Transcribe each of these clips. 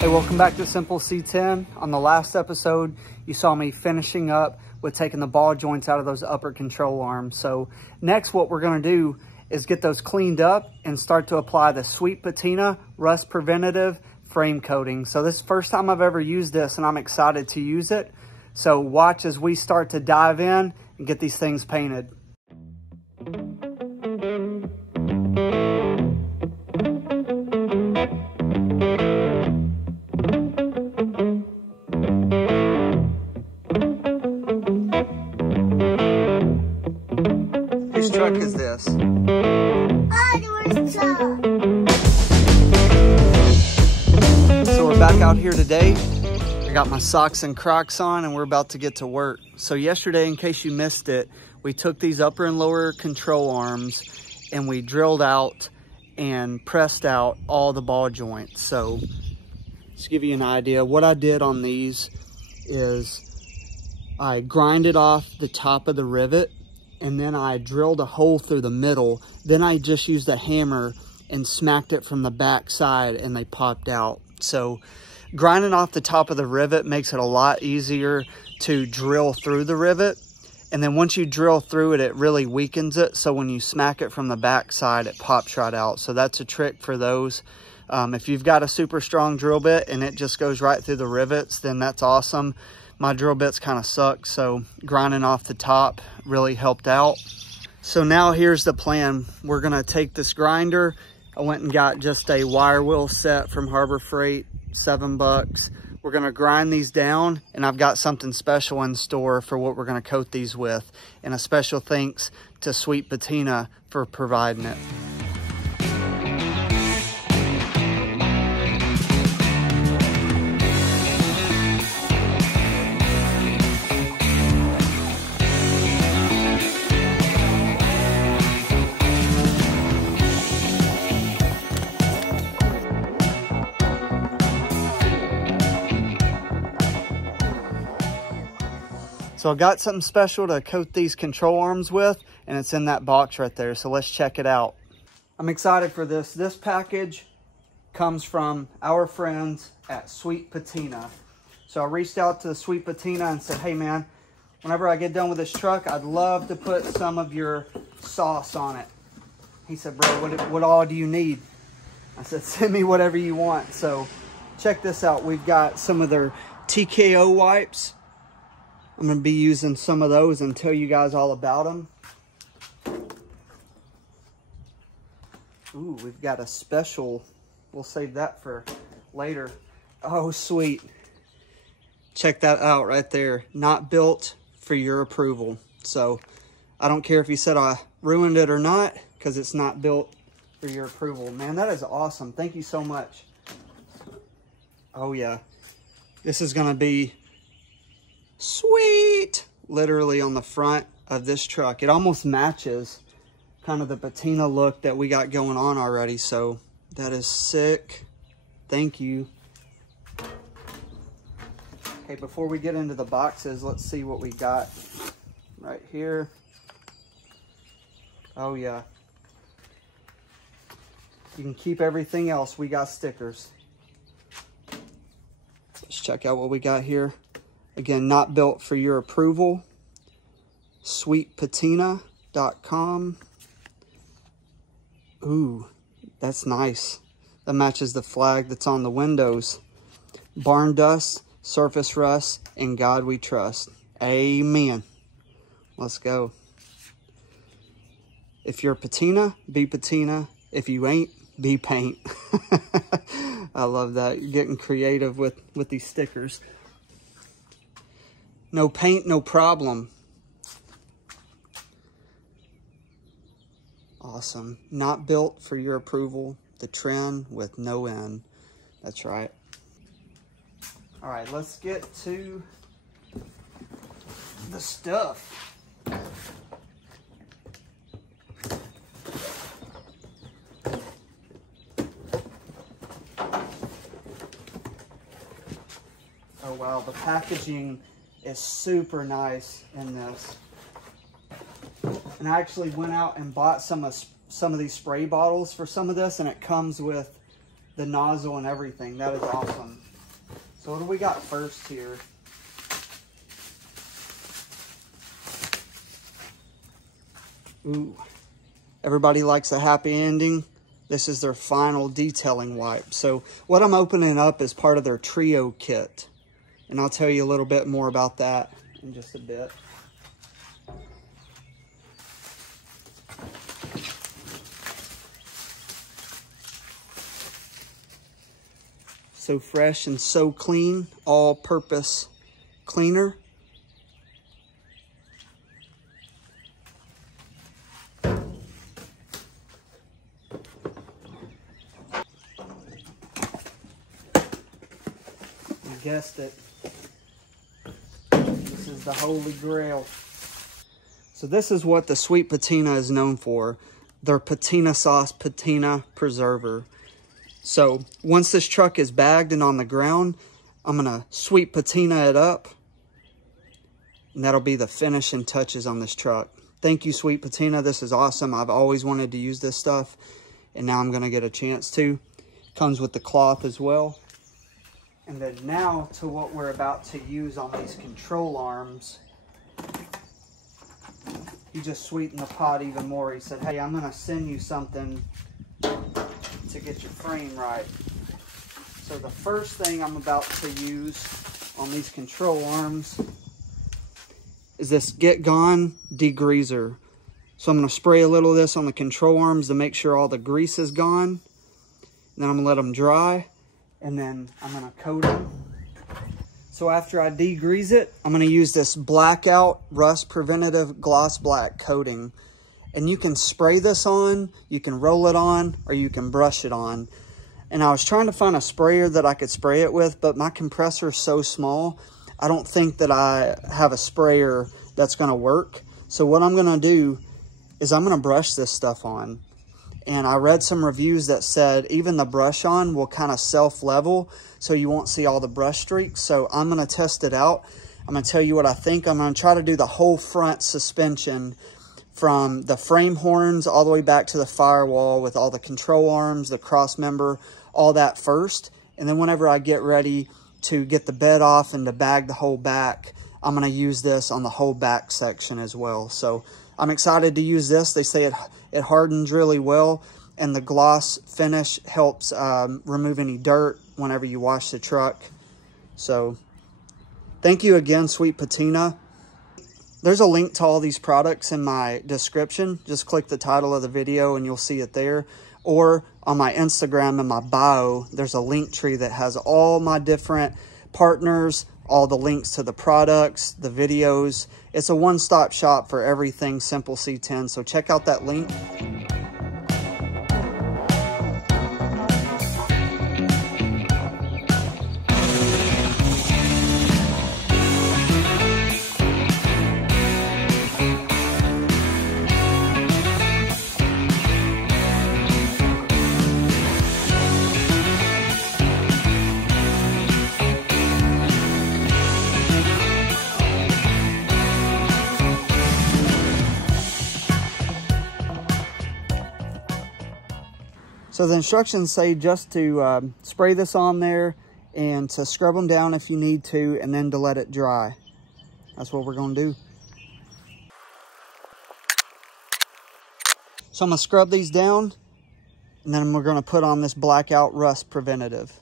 Welcome back to Simple C10. On the last episode, you saw me finishing up with taking the ball joints out of those upper control arms. So next, what we're gonna do is get those cleaned up and start to apply the Sweet Patina Rust Preventative frame coating. So this is the first time I've ever used this and I'm excited to use it. So watch as we start to dive in and get these things painted. Whose truck is this? So we're back out here today. I got my socks and Crocs on and we're about to get to work. So yesterday, in case you missed it, we took these upper and lower control arms and we drilled out and pressed out all the ball joints. So to give you an idea, what I did on these is I grinded off the top of the rivet and then I drilled a hole through the middle. Then I just used a hammer and smacked it from the back side and they popped out. So grinding off the top of the rivet makes it a lot easier to drill through the rivet. And then once you drill through it, it really weakens it. So when you smack it from the back side, it pops right out. So that's a trick for those. If you've got a super strong drill bit and it just goes right through the rivets, then that's awesome. My drill bits kind of suck, so grinding off the top really helped out. So now here's the plan. We're gonna take this grinder. I went and got just a wire wheel set from Harbor Freight, $7. We're gonna grind these down and I've got something special in store for what we're gonna coat these with. And a special thanks to Sweet Patina for providing it. So I got something special to coat these control arms with, and it's in that box right there. So let's check it out. I'm excited for this. This package comes from our friends at Sweet Patina. So I reached out to Sweet Patina and said, hey man, whenever I get done with this truck, I'd love to put some of your sauce on it. He said, bro, what all do you need? I said, send me whatever you want. So check this out. We've got some of their TKO wipes. I'm going to be using some of those and tell you guys all about them. Ooh, we've got a special. We'll save that for later. Oh, sweet. Check that out right there. Not built for your approval. So I don't care if you said I ruined it or not, because it's not built for your approval. Man, that is awesome. Thank you so much. Oh, yeah. This is going to be sweet, literally on the front of this truck. It almost matches kind of the patina look that we got going on already. So that is sick. Thank you. Okay, before we get into the boxes, let's see what we got right here. Oh yeah. You can keep everything else. We got stickers. Let's check out what we got here. Again, not built for your approval. Sweetpatina.com. Ooh, that's nice. That matches the flag that's on the windows. Barn dust, surface rust, in God we trust. Amen. Let's go. If you're patina, be patina. If you ain't, be paint. I love that. You're getting creative with these stickers. No paint, no problem. Awesome. Not built for your approval. The trend with no end. That's right. All right, let's get to the stuff. well. The packaging is super nice in this. And I actually went out and bought some of these spray bottles for some of this, and it comes with the nozzle and everything. That is awesome. So what do we got first here? Ooh, everybody likes a happy ending. This is their final detailing wipe. So what I'm opening up is part of their trio kit. And I'll tell you a little bit more about that in just a bit. So fresh and so clean, all-purpose cleaner. Guessed it. This is the holy grail. So this is what the Sweet Patina is known for. Their patina sauce, patina preserver. So once this truck is bagged and on the ground, I'm gonna Sweet Patina it up, and that'll be the finishing touches on this truck. Thank you, Sweet Patina. This is awesome. I've always wanted to use this stuff, and now I'm gonna get a chance to. Comes with the cloth as well. And then now to what we're about to use on these control arms. He just sweetened the pot even more. He said, hey, I'm gonna send you something to get your frame right. So the first thing I'm about to use on these control arms is this Get Gone degreaser. So I'm gonna spray a little of this on the control arms to make sure all the grease is gone. And then I'm gonna let them dry. And then I'm gonna coat it. So after I degrease it, I'm gonna use this Blackout Rust Preventative Gloss Black coating. And you can spray this on, you can roll it on, or you can brush it on. And I was trying to find a sprayer that I could spray it with, but my compressor is so small, I don't think that I have a sprayer that's gonna work. So what I'm gonna do is I'm gonna brush this stuff on. And I read some reviews that said even the brush on will kind of self-level, so you won't see all the brush streaks. So I'm going to test it out. I'm going to tell you what I think. I'm going to try to do the whole front suspension from the frame horns all the way back to the firewall with all the control arms, the cross member, all that first. And then whenever I get ready to get the bed off and to bag the whole back, I'm going to use this on the whole back section as well. So I'm excited to use this. They say it hardens really well, and the gloss finish helps remove any dirt whenever you wash the truck. So thank you again, Sweet Patina. There's a link to all these products in my description. Just click the title of the video and you'll see it there. Or on my Instagram in my bio, there's a link tree that has all my different partners, all the links to the products, the videos. It's a one-stop shop for everything Simple C10. So check out that link. So the instructions say just to spray this on there and to scrub them down if you need to, and then to let it dry. That's what we're going to do. So I'm going to scrub these down, and then we're going to put on this Blackout Rust Preventative.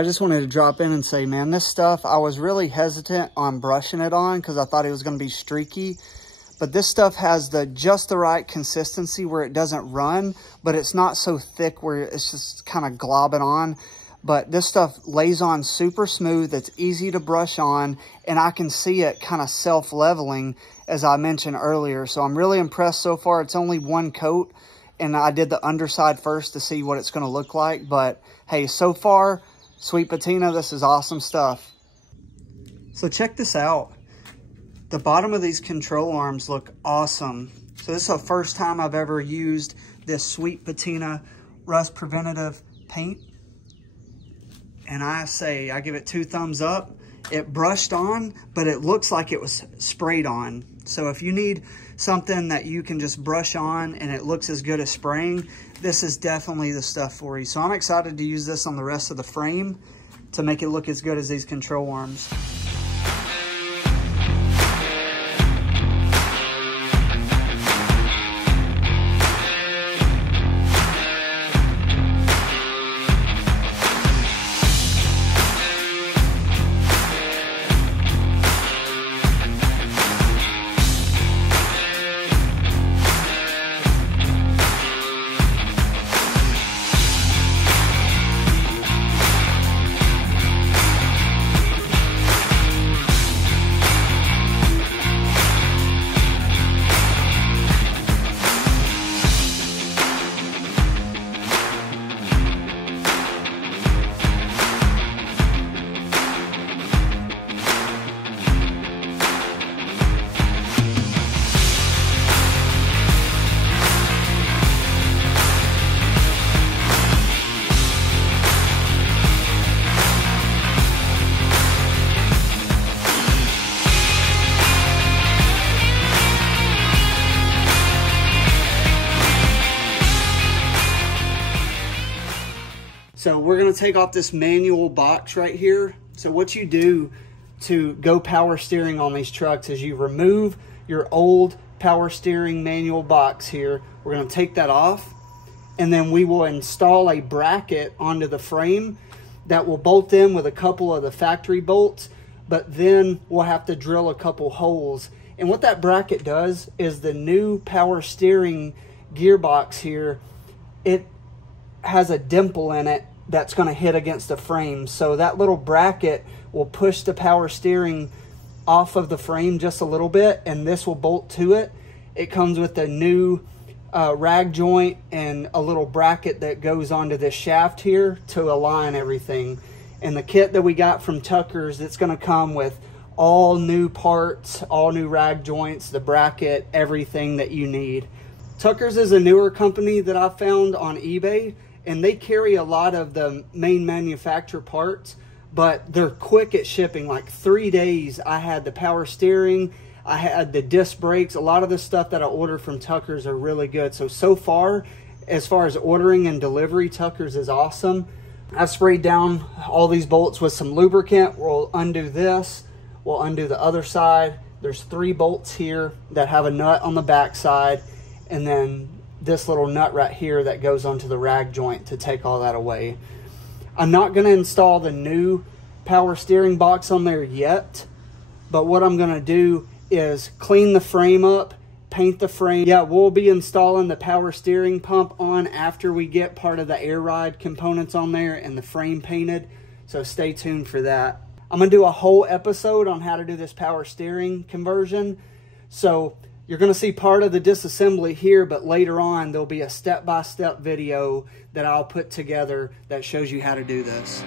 I just wanted to drop in and say, man, this stuff, I was really hesitant on brushing it on because I thought it was going to be streaky. But this stuff has just the right consistency where it doesn't run, but it's not so thick where it's just kind of globbing on. But this stuff lays on super smooth. It's easy to brush on, and I can see it kind of self-leveling, as I mentioned earlier. So I'm really impressed so far. It's only one coat, and I did the underside first to see what it's going to look like. But hey, so far, Sweet Patina, this is awesome stuff. So check this out. The bottom of these control arms look awesome. So this is the first time I've ever used this Sweet Patina Rust Preventative paint. And I give it 2 thumbs up. It brushed on, but it looks like it was sprayed on. So if you need something that you can just brush on and it looks as good as spraying, this is definitely the stuff for you. So I'm excited to use this on the rest of the frame to make it look as good as these control arms. So we're going to take off this manual box right here. So what you do to go power steering on these trucks is you remove your old power steering manual box here. We're going to take that off, and then we will install a bracket onto the frame that will bolt in with a couple of the factory bolts, but then we'll have to drill a couple holes. And what that bracket does is the new power steering gearbox here, it has a dimple in it that's going to hit against the frame. So that little bracket will push the power steering off of the frame just a little bit, and this will bolt to it. It comes with a new rag joint and a little bracket that goes onto this shaft here to align everything. And the kit that we got from Tucker's, it's going to come with all new parts, all new rag joints, the bracket, everything that you need. Tucker's is a newer company that I found on eBay, and they carry a lot of the main manufacturer parts, but they're quick at shipping. Like 3 days, I had the power steering, I had the disc brakes. A lot of the stuff that I ordered from Tucker's are really good. So far as ordering and delivery, Tucker's is awesome. I've sprayed down all these bolts with some lubricant. We'll undo this, we'll undo the other side. There's 3 bolts here that have a nut on the back side, and then this little nut right here that goes onto the rag joint to take all that away. I'm not going to install the new power steering box on there yet, but what I'm going to do is clean the frame up, paint the frame. Yeah, we'll be installing the power steering pump on after we get part of the air ride components on there and the frame painted, so stay tuned for that. I'm going to do a whole episode on how to do this power steering conversion, so you're going to see part of the disassembly here, but later on there'll be a step-by-step video that I'll put together that shows you how to do this.